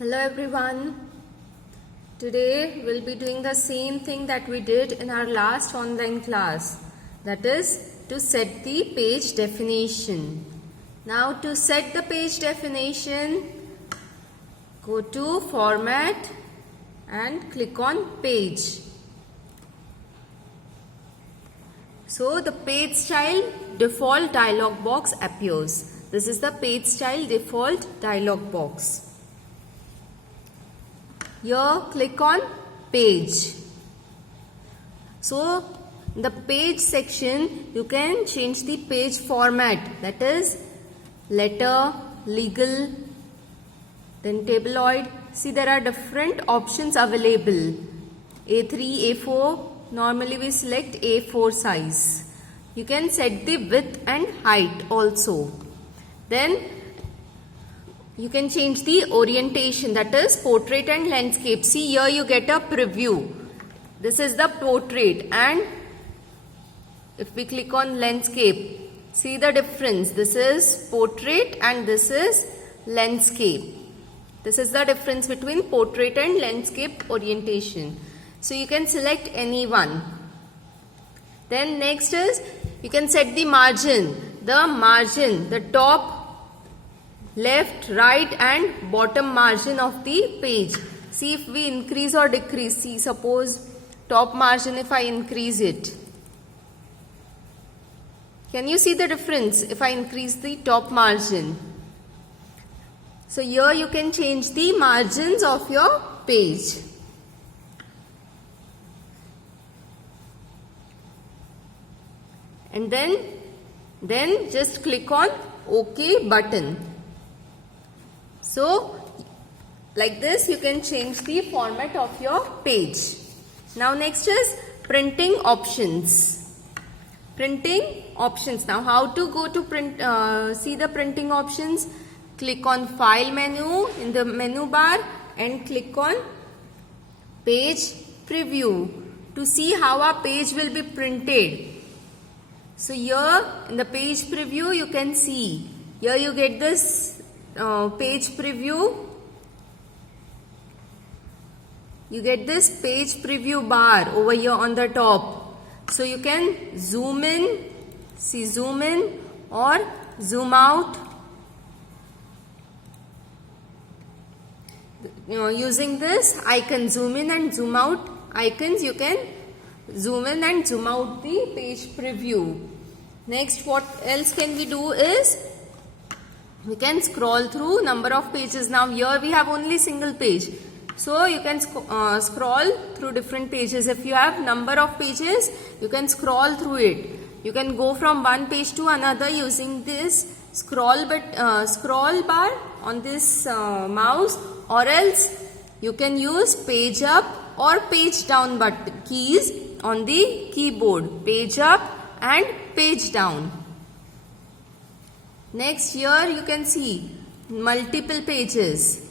Hello everyone. Today we'll be doing the same thing that we did in our last online class, that is to set the page definition. Now to set the page definition, go to Format and click on Page. So the page style default dialog box appears. This is the page style default dialog box. Here click on Page. So in the Page section you can change the page format, that is letter, legal, then tabloid. See, there are different options available. A3, A4. Normally we select A4 size. You can set the width and height also. Then you can change the orientation, that is portrait and landscape. See, here you get a preview. This is the portrait, and if we click on landscape, see the difference. This is portrait and this is landscape. This is the difference between portrait and landscape orientation. So you can select any one. Then next is you can set the margin. The top, left, right and bottom margin of the page. See, if we increase or decrease. See, suppose top margin, if I increase it. Can you see the difference if I increase the top margin? So here you can change the margins of your page. And then just click on OK button. So like this you can change the format of your page. Now next is printing options. Printing options. Now how to go to print? See the printing options. Click on File menu in the menu bar and click on Page Preview to see how our page will be printed. So here in the page preview you can see. Here you get this page preview. You get this page preview bar over here on the top. So you can zoom in, see, zoom in or zoom out. Using this icon, zoom in and zoom out icons, you can zoom in and zoom out the page preview. Next, what else can we do is we can scroll through number of pages. Now here we have only single page. So you can scroll through different pages. If you have number of pages, you can scroll through it. You can go from one page to another using this scroll bar on this mouse, or else you can use page up or page down button keys on the keyboard. Page up and page down. Next, here you can see multiple pages.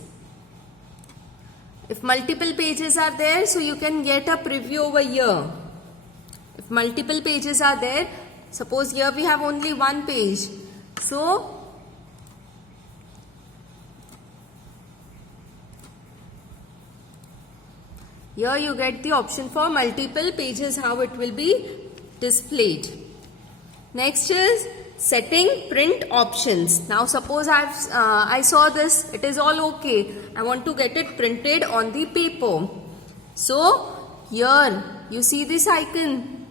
If multiple pages are there, so you can get a preview over here. If multiple pages are there, suppose here we have only one page. So here you get the option for multiple pages, how it will be displayed. Next is setting print options. Now suppose I saw this, it is all okay. I want to get it printed on the paper. So here you see this icon.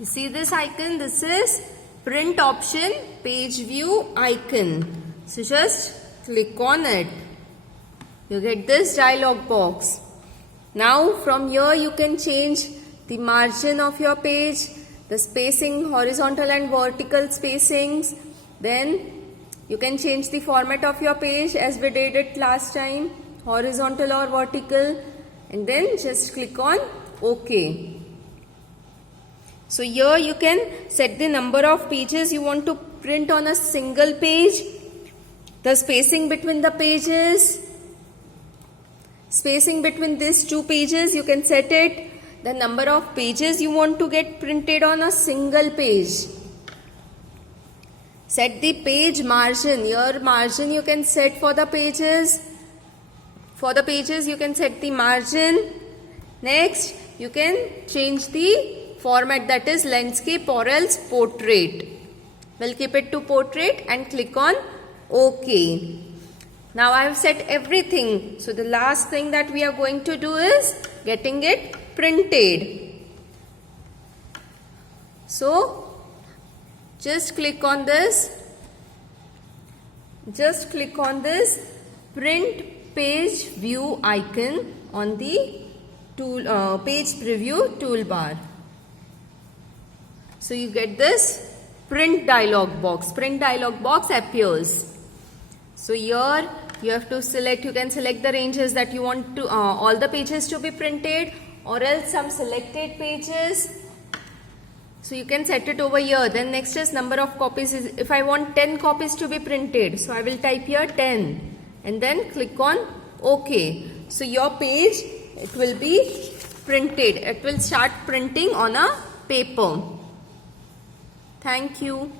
You see this icon? This is print option page view icon. So just click on it. You get this dialog box. Now from here you can change the margin of your page, the spacing, horizontal and vertical spacings. Then you can change the format of your page as we did it last time, horizontal or vertical, and then just click on OK. So here you can set the number of pages you want to print on a single page, the spacing between the pages, spacing between these two pages you can set it, the number of pages you want to get printed on a single page. Set the page margin. Your margin you can set for the pages. For the pages you can set the margin. Next, you can change the format, that is landscape or else portrait. We'll keep it to portrait and click on OK. Now I have set everything. So the last thing that we are going to do is getting it printed. So just click on this. Just click on this print page view icon on the page preview toolbar. So you get this print dialog box. Print dialog box appears. So here you have to select, you can select the ranges that you want to all the pages to be printed or else some selected pages. So you can set it over here. Then next is number of copies. If I want 10 copies to be printed, so I will type here 10 and then click on OK. So your page, it will be printed. It will start printing on a paper. Thank you.